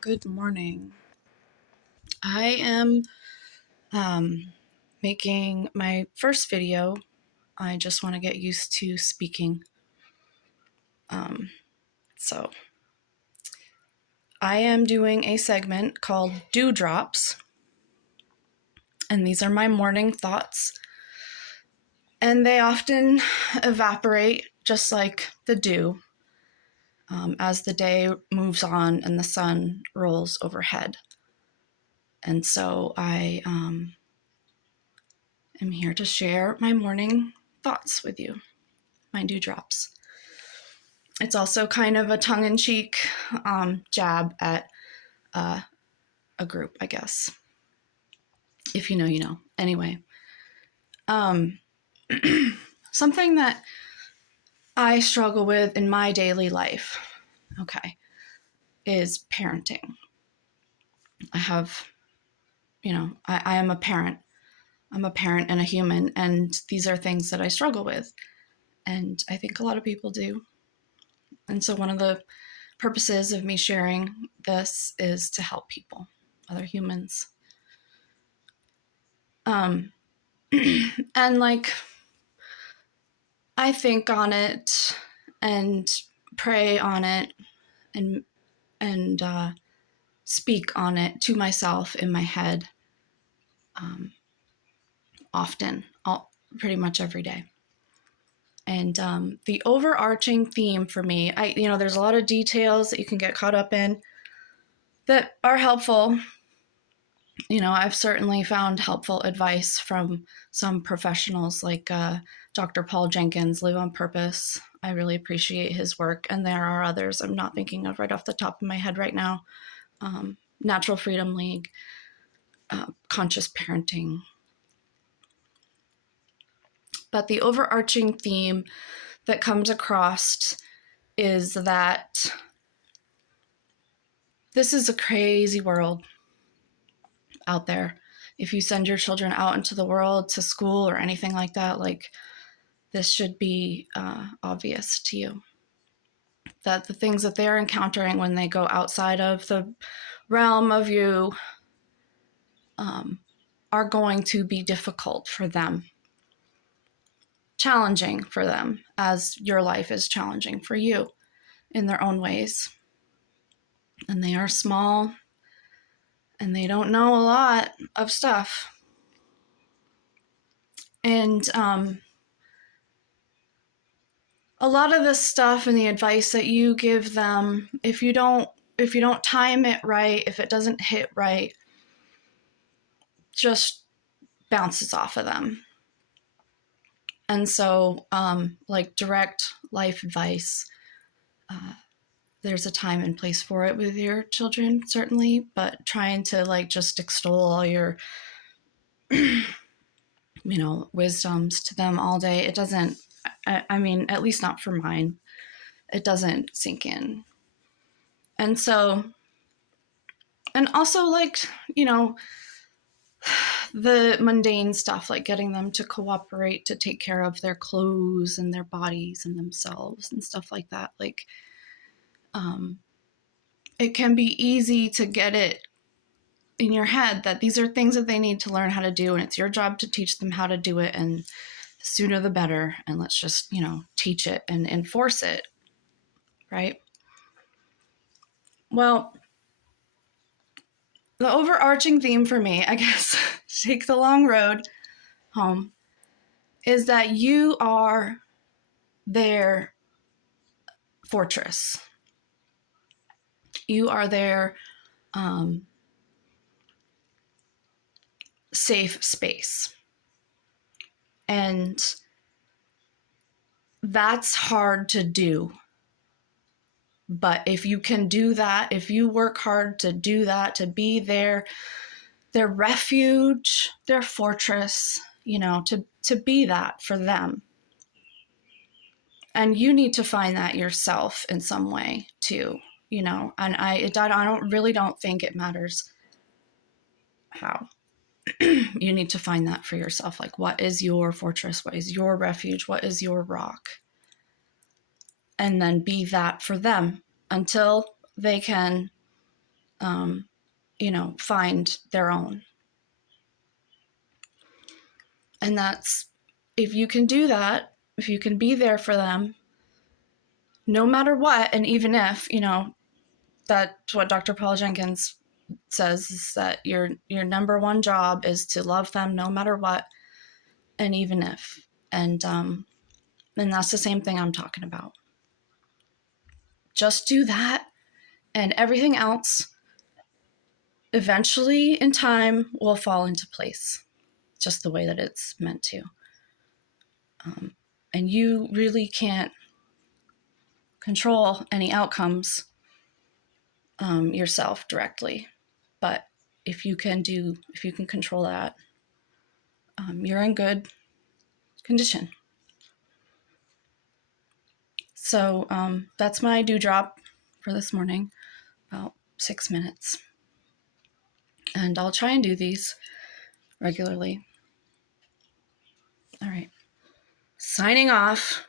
Good morning. I am making my first video. I just want to get used to speaking. So I am doing a segment called DewDrops, and these are my morning thoughts. And they often evaporate just like the dew as the day moves on and the sun rolls overhead. And so I am here to share my morning thoughts with you, my dewdrops. It's also kind of a tongue-in-cheek jab at a group, I guess. If you know, you know. Anyway, something that I struggle with in my daily life, is parenting. I have, I am a parent. I'm a parent and a human, and these are things that I struggle with. And I think a lot of people do. And so one of the purposes of me sharing this is to help people, other humans. And I think on it and pray on it and speak on it to myself in my head often, pretty much every day. And the overarching theme for me, there's a lot of details that you can get caught up in that are helpful. I've certainly found helpful advice from some professionals like Dr. Paul Jenkins, Live on Purpose. I really appreciate his work. And there are others I'm not thinking of right off the top of my head right now. Natural Freedom League, Conscious Parenting. But the overarching theme that comes across is that this is a crazy world out there. If you send your children out into the world to school or anything like that, this should be obvious to you. That the things that they're encountering when they go outside of the realm of you are going to be difficult for them, challenging for them, as your life is challenging for you in their own ways. And they are small and they don't know a lot of stuff. And a lot of this stuff and the advice that you give them, if you don't time it right, if it doesn't hit right, just bounces off of them. And so direct life advice, there's a time and place for it with your children, certainly, but trying to just extol all your wisdoms to them all day, it doesn't, at least not for mine, it doesn't sink in. And so, and also the mundane stuff, like getting them to cooperate to take care of their clothes and their bodies and themselves and stuff like that. It can be easy to get it in your head that these are things that they need to learn how to do, and it's your job to teach them how to do it, and the sooner the better, and let's just, teach it and enforce it, right? Well, the overarching theme for me, I guess, take the long road home, is that you are their fortress. You are their safe space. And that's hard to do. But if you can do that, if you work hard to do that, to be their refuge, their fortress, to be that for them. And you need to find that yourself in some way too, and I don't think it matters how. You need to find that for yourself. What is your fortress? What is your refuge? What is your rock? And then be that for them until they can find their own. And that's, if you can do that, if you can be there for them, no matter what, and even if, that's what Dr. Paul Jenkins says, is that your number one job is to love them no matter what, and even if. And that's the same thing I'm talking about. Just do that, and everything else eventually in time will fall into place, just the way that it's meant to. And you really can't control any outcomes yourself directly, but if you can control that, you're in good condition. So that's my dewdrop for this morning, about 6 minutes. And I'll try and do these regularly. All right. Signing off.